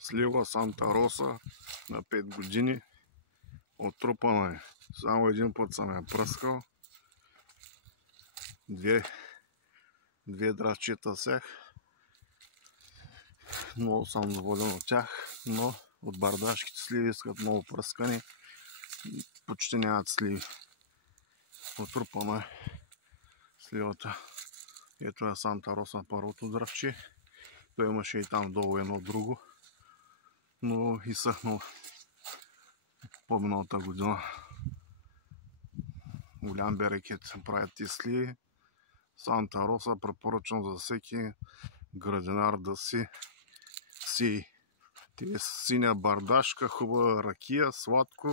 Слива Санта Роса на 5 години. Отрупана е. Само един път съм я пръскал. Две дръвчета сях. Много съм доволен от тях, но от бардашките сливи искат много пръскани. Почти нямат сливи. Отрупана е сливата. Ето е Санта Роса, първото дръвче. Той имаше и там долу едно друго, но изсъхнал по-миналата година. Голям берекет правят тези сливи. Санта Роса препоръчвам за всеки градинар да си сии. Те синя бардашка, хубава ракия, сладко,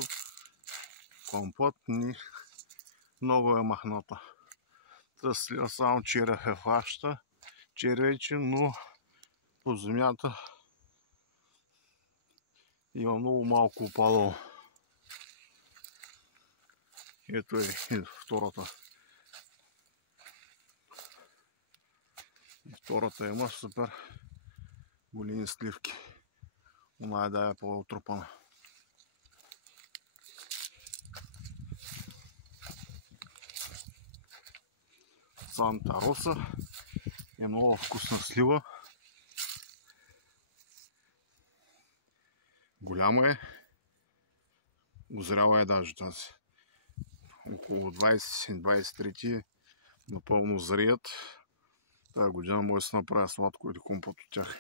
компот, много е махната. Та слива само черех е хваща, червече, но по земята има много малко опадало. Ето е втората. И втората има супер големи сливки. Она да е по-отрупана. Санта Роса е много вкусна слива. Голяма е. Озряла е даже тази. Около 20-23 напълно зрият. Тая година може да се направя сладко или компот от тях.